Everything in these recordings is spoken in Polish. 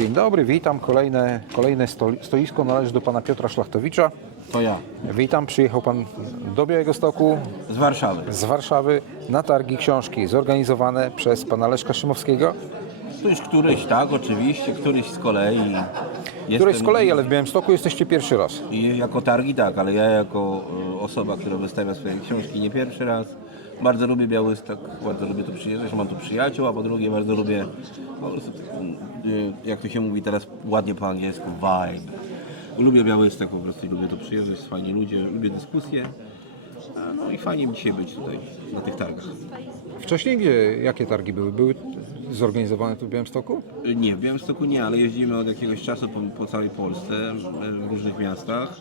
Dzień dobry, witam. Kolejne, kolejne sto, stoisko należy do pana Piotra Szlachtowicza. To ja. Witam, przyjechał pan do Białegostoku Z Warszawy. z Warszawy na targi książki zorganizowane przez pana Leszka Szymowskiego. To już któryś, tak, oczywiście, któryś z kolei. Któreś z kolei, ale w Białymstoku jesteście pierwszy raz. I jako targi, tak, ale ja jako e, osoba, która wystawia swoje książki nie pierwszy raz. Bardzo lubię Białystok, bardzo lubię tu przyjeżdżać, mam tu przyjaciół, a po drugie bardzo lubię, po prostu, e, jak to się mówi teraz ładnie po angielsku, vibe. Lubię Białystok po prostu lubię tu przyjeżdżać, fajni ludzie, lubię dyskusje. A, No i fajnie mi dzisiaj być tutaj na tych targach. Wcześniej gdzie, jakie targi były? Były zorganizowane tu w Białymstoku? Nie, w Białymstoku nie, ale jeździmy od jakiegoś czasu po, po całej Polsce, e, w różnych miastach.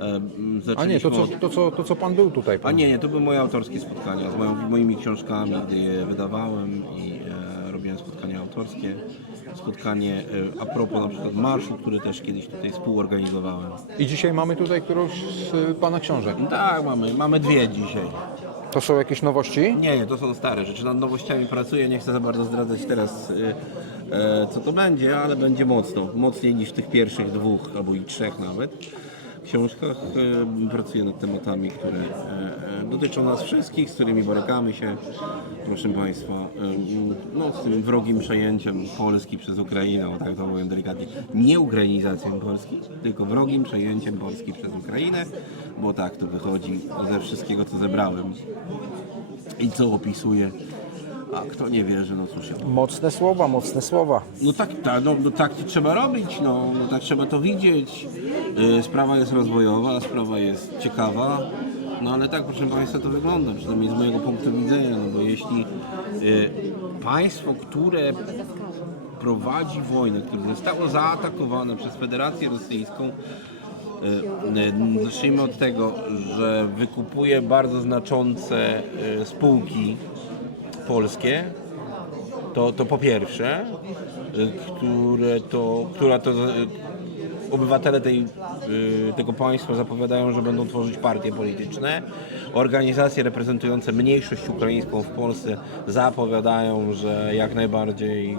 M, A nie, to zaczęliśmy co, to, co, to co pan był tutaj. A Pan. nie, nie, to były moje autorskie spotkania z moimi książkami, gdy je wydawałem i e, robiłem spotkania autorskie. Spotkanie e, a propos na przykład marszu, który też kiedyś tutaj współorganizowałem. I dzisiaj mamy tutaj którąś z pana książek. Tak, mamy, mamy dwie dzisiaj. To są jakieś nowości? Nie, nie, to są stare rzeczy. Nad nowościami pracuję, nie chcę za bardzo zdradzać teraz, y, e, co to będzie, ale będzie mocno. Mocniej niż tych pierwszych dwóch, albo i trzech nawet książkach. E, pracuję nad tematami, które e, e, dotyczą nas wszystkich, z którymi borykamy się, proszę Państwa, no, z tym wrogim przejęciem Polski przez Ukrainę, o tak to powiem delikatnie. Nie ukrainizacją Polski, tylko wrogim przejęciem Polski przez Ukrainę, bo tak to wychodzi ze wszystkiego, co zebrałem i co opisuje. A kto nie wierzy, no cóż ja. Mocne słowa, mocne słowa. No tak, ta, no, no tak trzeba robić, no, no tak trzeba to widzieć. Y, Sprawa jest rozwojowa, sprawa jest ciekawa. No ale tak, proszę Państwa, to wygląda, przynajmniej z mojego punktu widzenia, no bo jeśli y, państwo, które prowadzi wojnę, które zostało zaatakowane przez Federację Rosyjską, y, zacznijmy od tego, że wykupuje bardzo znaczące y, spółki polskie, to, to po pierwsze, y, które to, która to y, obywatele tej, y, tego państwa zapowiadają, że będą tworzyć partie polityczne. Organizacje reprezentujące mniejszość ukraińską w Polsce zapowiadają, że jak najbardziej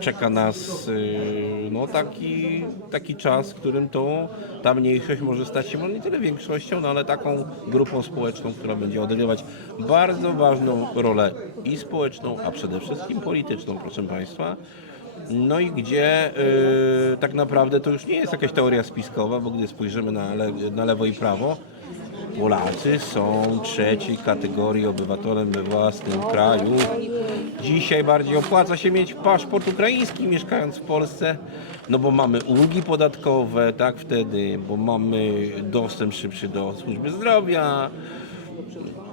czeka nas y, no, taki, taki czas, w którym to ta mniejszość może stać się może nie tyle większością, no, ale taką grupą społeczną, która będzie odgrywać bardzo ważną rolę i społeczną, a przede wszystkim polityczną, proszę Państwa. No i gdzie y, tak naprawdę to już nie jest jakaś teoria spiskowa, bo gdy spojrzymy na, le, na lewo i prawo, Polacy są trzeciej kategorii obywatelem we własnym kraju. Dzisiaj bardziej opłaca się mieć paszport ukraiński mieszkając w Polsce, no bo mamy ulgi podatkowe, tak wtedy, bo mamy dostęp szybszy do służby zdrowia,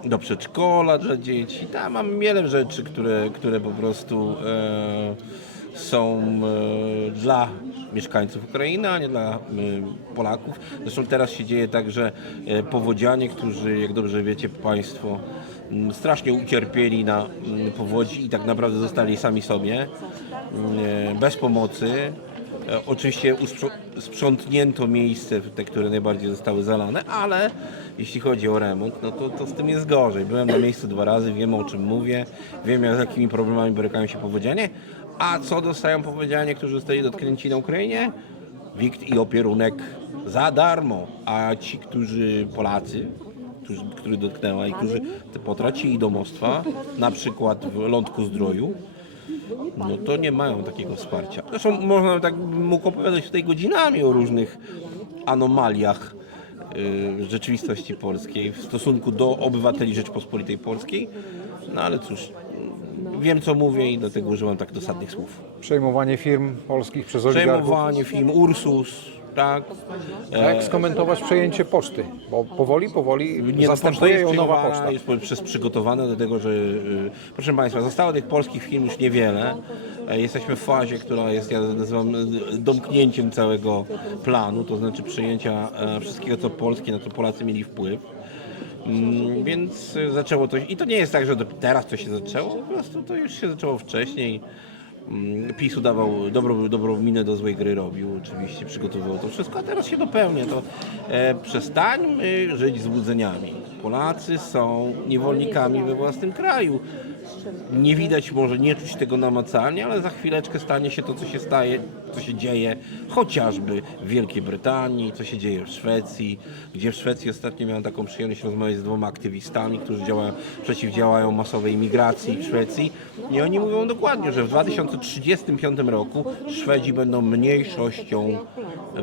do przedszkola dla dzieci. Tam mamy wiele rzeczy, które, które po prostu e, są e, dla mieszkańców Ukrainy, a nie dla e, Polaków. Zresztą teraz się dzieje tak, że e, powodzianie, którzy, jak dobrze wiecie Państwo, strasznie ucierpieli na powodzi i tak naprawdę zostali sami sobie, bez pomocy. Oczywiście sprzątnięto miejsce, te, które najbardziej zostały zalane, ale jeśli chodzi o remont, no to, to z tym jest gorzej. Byłem na miejscu dwa razy, wiem o czym mówię, wiem z jakimi problemami borykają się powodzianie, a co dostają powodzianie, którzy zostali dotknięci na Ukrainie? Wikt i opierunek za darmo, a ci, którzy Polacy, którzy, których dotknęła i którzy potracili domostwa, na przykład w Lądku Zdroju, no to nie mają takiego wsparcia. Zresztą można tak mógł opowiadać tutaj godzinami o różnych anomaliach yy, rzeczywistości polskiej w stosunku do obywateli Rzeczpospolitej Polskiej. No ale cóż, wiem co mówię i dlatego używam tak dosadnych słów. Przejmowanie firm polskich przez oligarchów. Przejmowanie film Ursus, tak? A jak skomentować przejęcie poczty? Bo powoli, powoli Nie, no, zastępuje ją nowa przygotowana, poczta. Jest po- przez przygotowane do tego, że y, proszę Państwa, zostało tych polskich firm już niewiele. E, Jesteśmy w fazie, która jest, ja nazywam y, domknięciem całego planu, to znaczy przyjęcia e, wszystkiego co polskie, na co Polacy mieli wpływ. Mm, Więc y, zaczęło to, i to nie jest tak, że teraz to się zaczęło, po prostu to już się zaczęło wcześniej. Mm, PiS udawał dobrą, dobrą minę do złej gry robił, oczywiście przygotowywał to wszystko, a teraz się dopełnia. To e, przestańmy żyć złudzeniami. Polacy są niewolnikami we własnym kraju. Nie widać, może nie czuć tego namacalnie, ale za chwileczkę stanie się to, co się staje, co się dzieje chociażby w Wielkiej Brytanii, co się dzieje w Szwecji, gdzie w Szwecji ostatnio miałem taką przyjemność rozmawiać z dwoma aktywistami, którzy działają, przeciwdziałają masowej migracji w Szwecji i oni mówią dokładnie, że w 2035 roku Szwedzi będą mniejszością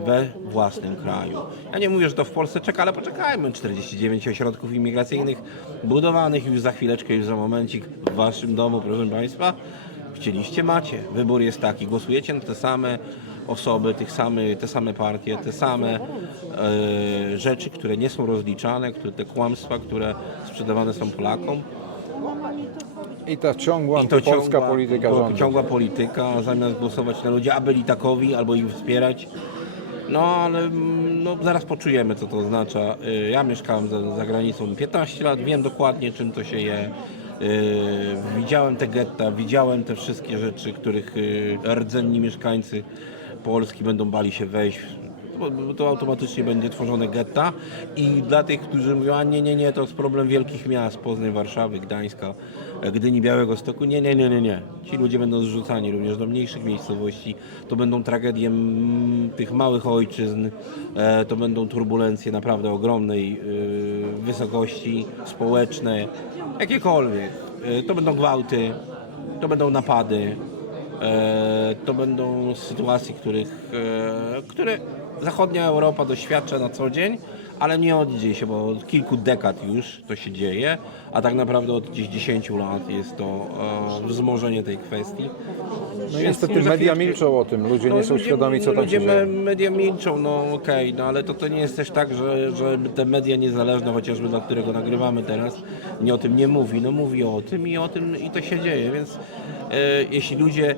we własnym kraju. Ja nie mówię, że to w Polsce czeka, ale poczekajmy. 49 ośrodków imigracyjnych budowanych już za chwileczkę, już za momencik w waszym domu, proszę Państwa. Chcieliście, macie. Wybór jest taki. Głosujecie na te same osoby, tych same, te same partie, te same e, rzeczy, które nie są rozliczane, które, te kłamstwa, które sprzedawane są Polakom. I ta ciągła I to antypolska ciągła, polityka po- rządu. ciągła polityka, zamiast głosować na ludzi, a byli takowi, albo ich wspierać. No ale mm, no, zaraz poczujemy, co to oznacza. Y, Ja mieszkałem za, za granicą 15 lat, wiem dokładnie, czym to się je. Y, Widziałem te getta, widziałem te wszystkie rzeczy, których y, rdzenni mieszkańcy Polski będą bali się wejść bo to automatycznie będzie tworzone getta. I dla tych, którzy mówią, a nie, nie, nie, to jest problem wielkich miast, Poznań, Warszawy, Gdańska, e, Gdyni, Białego Stoku, nie, nie, nie, nie, nie. Ci ludzie będą zrzucani również do mniejszych miejscowości, to będą tragedie tych małych ojczyzn, e, to będą turbulencje naprawdę ogromnej y, wysokości, społeczne, jakiekolwiek. E, To będą gwałty, to będą napady, E, to będą sytuacje, których, e, które zachodnia Europa doświadcza na co dzień, ale nie od dziś, bo od kilku dekad już to się dzieje, a tak naprawdę od gdzieś 10 lat jest to e, wzmożenie tej kwestii. No Więc niestety za media chwileczkę- milczą o tym, ludzie nie są ludzie- świadomi co tam ludzie się me, dzieje. media milczą, no okej, no ale to, to nie jest też tak, że, że te media niezależne, chociażby dla którego nagrywamy teraz, nie o tym nie mówi. No mówi o tym i o tym i to się dzieje, więc e, jeśli ludzie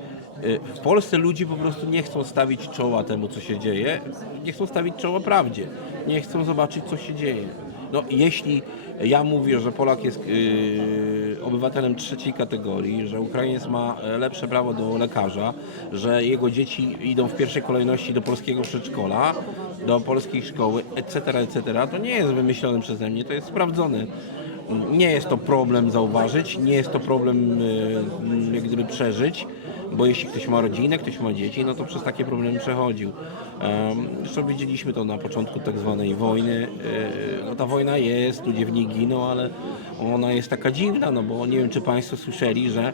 w Polsce ludzie po prostu nie chcą stawić czoła temu, co się dzieje, nie chcą stawić czoła prawdzie, nie chcą zobaczyć, co się dzieje. No, jeśli ja mówię, że Polak jest yy, obywatelem trzeciej kategorii, że Ukrainiec ma e, lepsze prawo do lekarza, że jego dzieci idą w pierwszej kolejności do polskiego przedszkola, do polskiej szkoły, etc., etc., to nie jest wymyślone przeze mnie, to jest sprawdzone. Nie jest to problem zauważyć, nie jest to problem yy, jak gdyby przeżyć, bo jeśli ktoś ma rodzinę, ktoś ma dzieci, no to przez takie problemy przechodził. Zresztą widzieliśmy to na początku tak zwanej wojny. E, No ta wojna jest, ludzie w niej giną, ale ona jest taka dziwna, no bo nie wiem, czy Państwo słyszeli, że mm,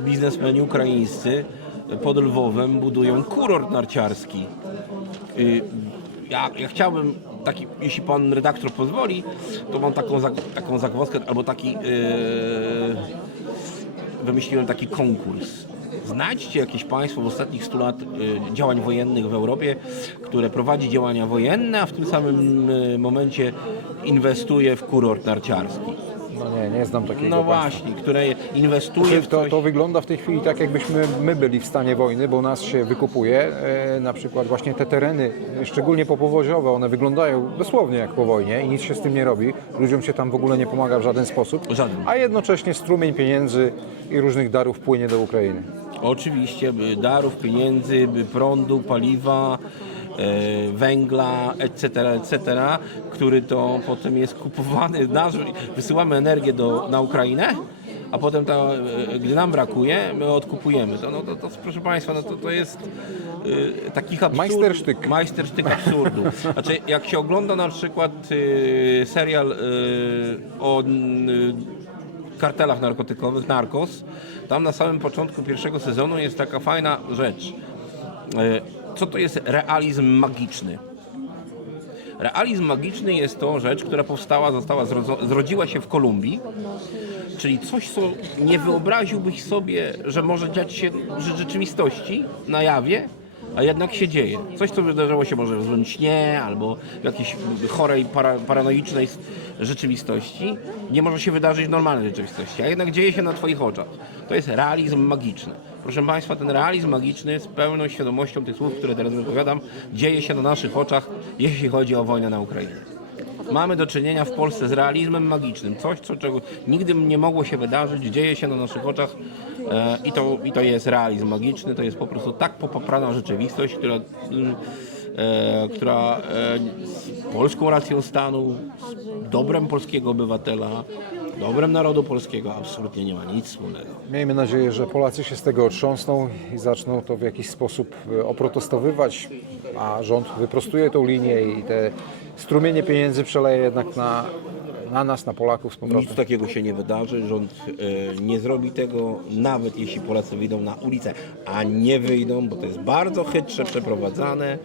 e, biznesmeni ukraińscy pod Lwowem budują kurort narciarski. Y, Ja, ja chciałbym, taki, jeśli pan redaktor pozwoli, to mam taką, taką zagwozdkę, albo taki, yy, wymyśliłem taki konkurs. Znajdźcie jakieś państwo w ostatnich 100 lat y, działań wojennych w Europie, które prowadzi działania wojenne, a w tym samym y, momencie inwestuje w kurort narciarski. No nie, nie znam takiego No państwa. właśnie, które inwestuje w To, coś... to wygląda w tej chwili tak, jakbyśmy my byli w stanie wojny, bo nas się wykupuje. E, na przykład właśnie te tereny, szczególnie popowoziowe, one wyglądają dosłownie jak po wojnie i nic się z tym nie robi. Ludziom się tam w ogóle nie pomaga w żaden sposób. Żaden. A jednocześnie strumień pieniędzy i różnych darów płynie do Ukrainy. Oczywiście by darów, pieniędzy, by prądu, paliwa, węgla, etc., etc., który to potem jest kupowany, nasz, wysyłamy energię do, na Ukrainę, a potem ta, e, gdy nam brakuje, my odkupujemy. To, no, to, to proszę Państwa, no to, to jest e, takich absurdów. Majstersztyk. Majstersztyk absurdu. Znaczy, jak się ogląda na przykład e, serial e, o e, kartelach narkotykowych, Narcos, tam na samym początku pierwszego sezonu jest taka fajna rzecz. E, Co to jest realizm magiczny? Realizm magiczny jest to rzecz, która powstała, została zrodziła się w Kolumbii, czyli coś, co nie wyobraziłbyś sobie, że może dziać się w rzeczywistości, na jawie, a jednak się dzieje. Coś, co wydarzyło się może w złym śnie albo w jakiejś chorej, para, paranoicznej rzeczywistości, nie może się wydarzyć w normalnej rzeczywistości, a jednak dzieje się na Twoich oczach. To jest realizm magiczny. Proszę Państwa, ten realizm magiczny z pełną świadomością tych słów, które teraz wypowiadam, dzieje się na naszych oczach, jeśli chodzi o wojnę na Ukrainie. Mamy do czynienia w Polsce z realizmem magicznym. Coś, co, czego nigdy nie mogło się wydarzyć, dzieje się na naszych oczach e, i, to, i to jest realizm magiczny. To jest po prostu tak popaprana rzeczywistość, która, e, która e, z polską racją stanu, z dobrem polskiego obywatela, dobrem narodu polskiego absolutnie nie ma nic wspólnego. Miejmy nadzieję, że Polacy się z tego otrząsną i zaczną to w jakiś sposób e, oprotestowywać, a rząd wyprostuje tą linię i te strumienie pieniędzy przeleje jednak na, na nas, na Polaków z powrotem. Nic takiego się nie wydarzy, rząd e, nie zrobi tego, nawet jeśli Polacy wyjdą na ulicę, a nie wyjdą, bo to jest bardzo chytrze przeprowadzane.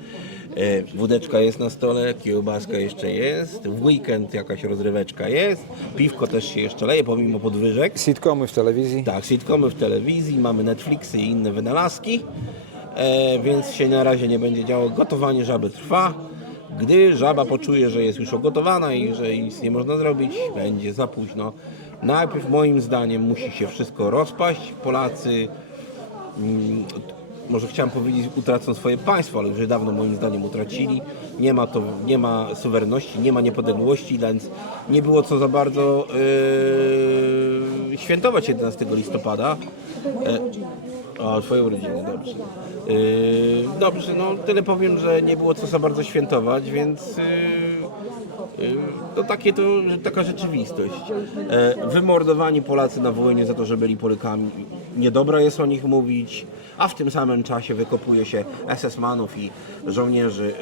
E, Wódeczka jest na stole, kiełbaska jeszcze jest, w weekend jakaś rozryweczka jest, piwko też się jeszcze leje, pomimo podwyżek. Sitcomy w telewizji. Tak, sitcomy w telewizji, mamy Netflixy i inne wynalazki, e, więc się na razie nie będzie działo. Gotowanie żaby trwa. Gdy żaba poczuje, że jest już ogotowana i że nic nie można zrobić, będzie za późno. Najpierw moim zdaniem musi się wszystko rozpaść. Polacy, mm, może chciałem powiedzieć, utracą swoje państwo, ale już dawno moim zdaniem utracili. Nie ma, to, nie ma suwerenności, nie ma niepodległości, więc nie było co za bardzo yy, świętować 11 listopada. E, o, twoje urodziny, dobrze. Yy, dobrze, no tyle powiem, że nie było co za bardzo świętować, więc yy, yy, to takie to, taka rzeczywistość. Wymordowani Polacy na Wołyniu za to, że byli Polakami, niedobra jest o nich mówić, a w tym samym czasie wykopuje się SS-manów i żołnierzy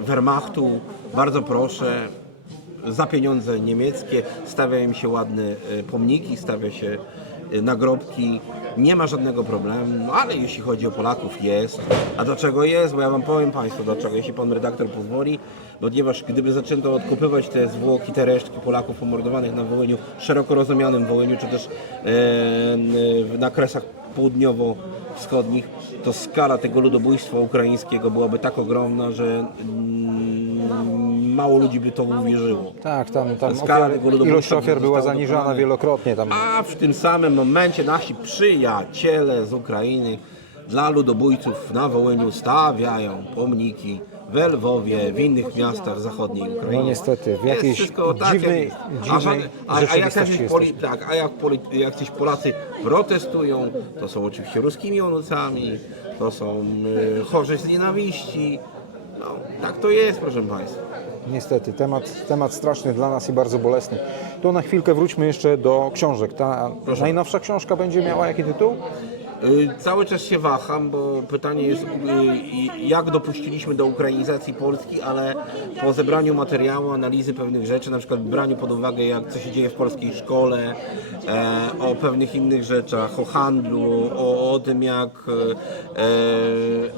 e, Wehrmachtu. Bardzo proszę, za pieniądze niemieckie stawia im się ładne pomniki, stawia się nagrobki, nie ma żadnego problemu, no ale jeśli chodzi o Polaków jest. A dlaczego jest? Bo ja Wam powiem Państwu dlaczego, jeśli Pan redaktor pozwoli, ponieważ gdyby zaczęto odkupywać te zwłoki, te resztki Polaków pomordowanych na Wołyniu, szeroko rozumianym Wołyniu, czy też e, na kresach południowo-wschodnich, to skala tego ludobójstwa ukraińskiego byłaby tak ogromna, że mm, mało ludzi by to uwierzyło. Tak, tam, tam Skala ofiar, tego ludobójstwa ilość ofiar była została zaniżana dokonana. wielokrotnie. Tam A w tym samym momencie nasi przyjaciele z Ukrainy dla ludobójców na Wołyniu stawiają pomniki w Lwowie, w innych miastach zachodniej Ukrainy. No niestety, w Jest jakiejś wszystko tak, dziwnej- dziwnej a, a, a jak jacyś poli, jesteśmy. tak, a jak, poli, jak coś Polacy protestują, to są oczywiście ruskimi onocami, to są y, chorzy z nienawiści. No, tak to jest, proszę Państwa. Niestety, temat, temat straszny dla nas i bardzo bolesny. To na chwilkę wróćmy jeszcze do książek. Ta Proszę. najnowsza książka będzie miała jaki tytuł? Y, Cały czas się waham, bo pytanie jest, y, jak dopuściliśmy do ukrainizacji Polski, ale po zebraniu materiału, analizy pewnych rzeczy, na przykład braniu pod uwagę, jak co się dzieje w polskiej szkole, e, o pewnych innych rzeczach, o handlu, o, o tym, jak e,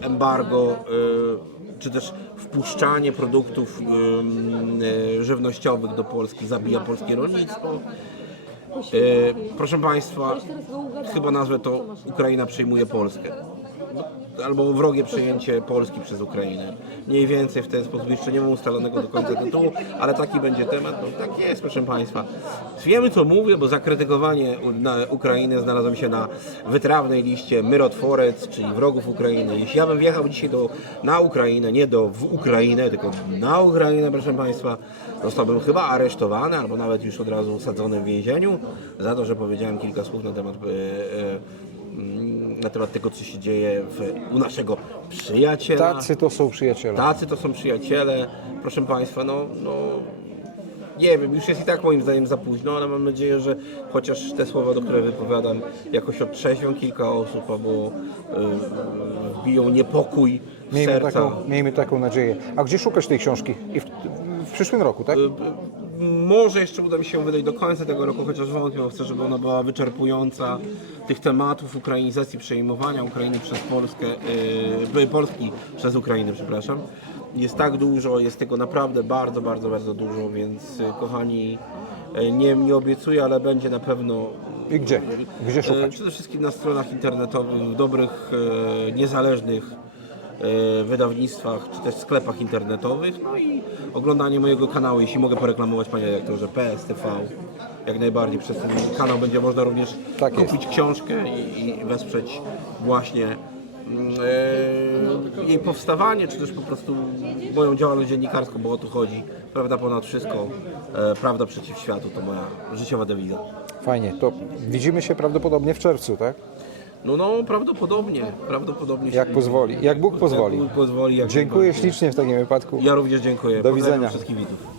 e, embargo, czy też wpuszczanie produktów e, żywnościowych do Polski zabija polskie rolnictwo. E, proszę Państwa, chyba nazwę to Ukraina przyjmuje Polskę. Albo wrogie przejęcie Polski przez Ukrainę. Mniej więcej w ten sposób jeszcze nie mam ustalonego do końca tytułu, ale taki będzie temat. No tak jest, proszę Państwa. Wiemy co mówię, bo zakrytykowanie Ukrainy znalazłem się na wytrawnej liście Myrotworec, czyli wrogów Ukrainy. Jeśli ja bym wjechał dzisiaj do, na Ukrainę, nie do w Ukrainę, tylko na Ukrainę, proszę Państwa, zostałbym chyba aresztowany, albo nawet już od razu sadzony w więzieniu za to, że powiedziałem kilka słów na temat e, e, na temat tego, co się dzieje w, u naszego przyjaciela. Tacy to są przyjaciele. Tacy to są przyjaciele. Proszę Państwa, no, no nie wiem, już jest i tak moim zdaniem za późno, ale mam nadzieję, że chociaż te słowa, do które wypowiadam, jakoś otrzeźwią kilka osób albo y, wbiją niepokój Miejmy serca. taką, miejmy taką nadzieję. A gdzie szukać tej książki? I w, w przyszłym roku, tak? Może jeszcze uda mi się wydać do końca tego roku, chociaż wątpię, bo chcę, żeby ona była wyczerpująca tych tematów ukrainizacji, przejmowania Ukrainy przez Polskę, yy, Polski przez Ukrainę, przepraszam. Jest tak dużo, jest tego naprawdę bardzo, bardzo, bardzo dużo, więc yy, kochani, nie, nie obiecuję, ale będzie na pewno I gdzie? Gdzie E, szukać? Przede wszystkim na stronach internetowych, w dobrych, e, niezależnych e, wydawnictwach, czy też sklepach internetowych, no i oglądanie mojego kanału, jeśli mogę poreklamować Panie Dyrektorze, PSTV, jak najbardziej przez ten kanał będzie można również Tak kupić książkę i, i wesprzeć właśnie mm, e, jej powstawanie, czy też po prostu moją działalność dziennikarską, bo o to chodzi. Prawda ponad wszystko, e, prawda przeciw światu to moja życiowa dewiza. Fajnie. To widzimy się prawdopodobnie w czerwcu, tak? No, no, prawdopodobnie, prawdopodobnie. Jak się- pozwoli. Jak Bóg pozwoli. Jak Bóg pozwoli. Jak Dziękuję najbardziej. ślicznie w takim wypadku. Ja również dziękuję. Do Pozdrawiam widzenia. wszystkich widzów.